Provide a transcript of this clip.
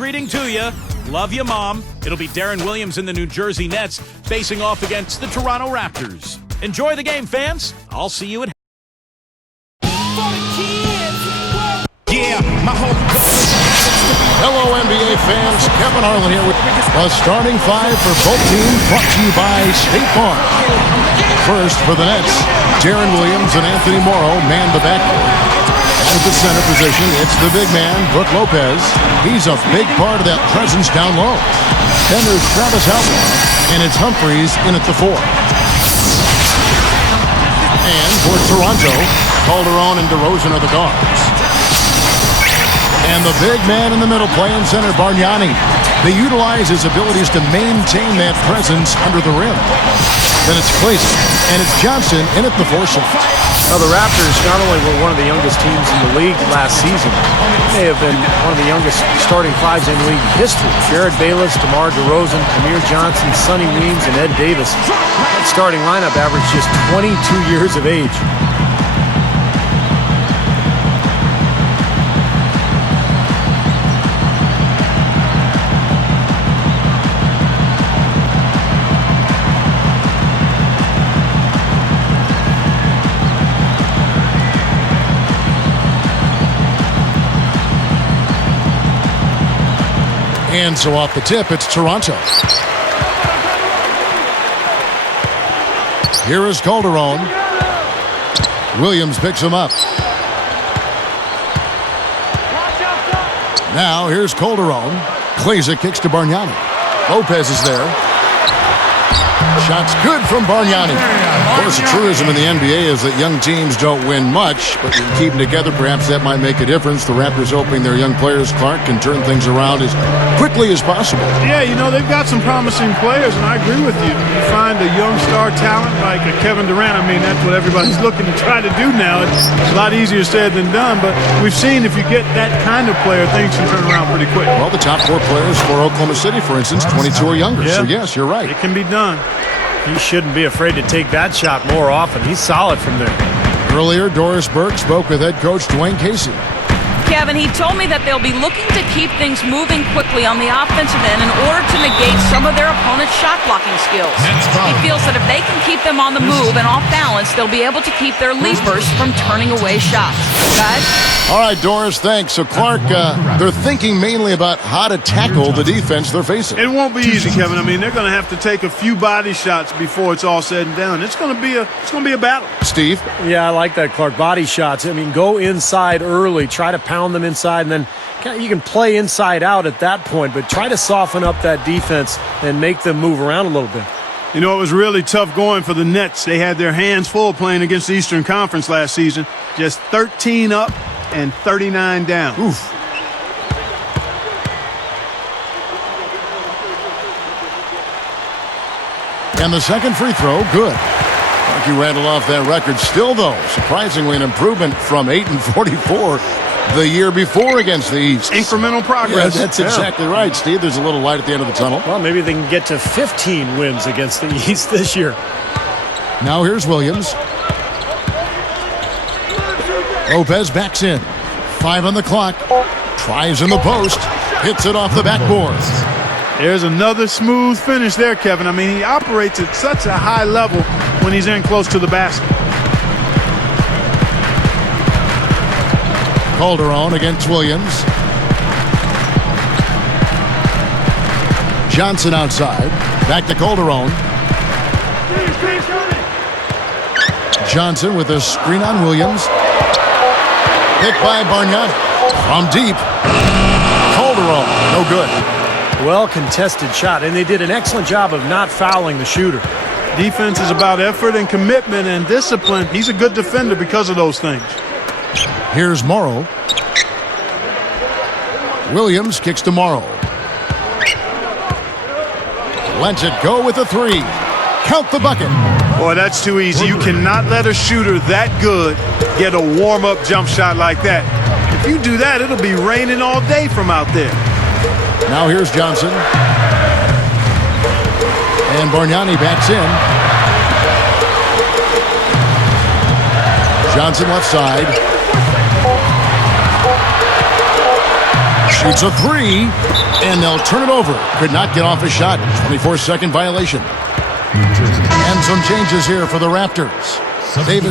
greeting to you. Love you, Mom. It'll be Darren Williams and the New Jersey Nets facing off against the Toronto Raptors. Enjoy the game, fans. I'll see you at... Yeah, my whole... Hello, NBA fans. Kevin Harlan here with a starting five for both teams, brought to you by State Farm. First, for the Nets, Darren Williams and Anthony Morrow man the backcourt. At the center position, it's the big man, Brook Lopez. He's a big part of that presence down low. Then there's Travis Outlaw, and it's Humphries in at the four. And for Toronto, Calderon and DeRozan are the guards. And the big man in the middle playing center, Bargnani. They utilize his abilities to maintain that presence under the rim. Then it's Clay, and it's Johnson in at the four slot. Now, the Raptors not only were one of the youngest teams in the league last season, they have been one of the youngest starting fives in league history. Jared Bayless, DeMar DeRozan, Amir Johnson, Sonny Weems, and Ed Davis. That starting lineup averaged just 22 years of age. And so off the tip, it's Toronto. Here is Calderon. Williams picks him up. Now here's Calderon. Kleza kicks to Bargnani. Lopez is there. Shots good from Bargnani. Of course, the truism in the NBA is that young teams don't win much, but you keep them together. Perhaps that might make a difference. The Raptors hoping their young players, Clark, can turn things around as quickly as possible. Yeah, you know, they've got some promising players, and I agree with you. You find a young star talent like a Kevin Durant. I mean, that's what everybody's looking to try to do now. It's a lot easier said than done, but we've seen if you get that kind of player, things can turn around pretty quick. Well, the top four players for Oklahoma City, for instance, 22 or younger. Yeah. So, yes, you're right. It can be done. He shouldn't be afraid to take that shot more often. He's solid from there. Earlier, Doris Burke spoke with head coach Dwayne Casey. Kevin, he told me that they'll be looking to keep things moving quickly on the offensive end in order to negate some of their opponent's shot blocking skills. He feels that if they can keep them on the move and off balance, they'll be able to keep their leapers from turning away shots. Guys? All right, Doris, thanks. So, Clark, they're thinking mainly about how to tackle the defense they're facing. It won't be easy, Kevin. I mean, they're going to have to take a few body shots before it's all said and done. It's going to be a battle. Steve? Yeah, I like that, Clark. Body shots. I mean, go inside early. Try to pound them inside, and then you can play inside out at that point, but try to soften up that defense and make them move around a little bit. You know, it was really tough going for the Nets. They had their hands full playing against the Eastern Conference last season. Just 13 up and 39 down. Oof. And the second free throw, good. He rattled off that record. Still, though, surprisingly an improvement from 8 and 44 the year before against the East. Incremental progress. Yeah, that's exactly right, Steve. There's a little light at the end of the tunnel. Well, maybe they can get to 15 wins against the East this year. Now here's Williams. Lopez backs in. 5 on the clock. Tries in the post. Hits it off the backboard. There's another smooth finish there, Kevin. I mean, he operates at such a high level when he's in close to the basket. Calderon against Williams. Johnson outside. Back to Calderon. Johnson with a screen on Williams. Hit by Bargnani. From deep. Calderon, no good. Well-contested shot, and they did an excellent job of not fouling the shooter. Defense is about effort and commitment and discipline. He's a good defender because of those things. Here's Morrow. Williams kicks to Morrow. Lets it go with a three. Count the bucket. Boy, that's too easy. You cannot let a shooter that good get a warm-up jump shot like that. If you do that, it'll be raining all day from out there. Now here's Johnson. And Bargnani backs in. Johnson left side. Shoots a three. And they'll turn it over. Could not get off a shot. 24-second violation. And some changes here for the Raptors. Davis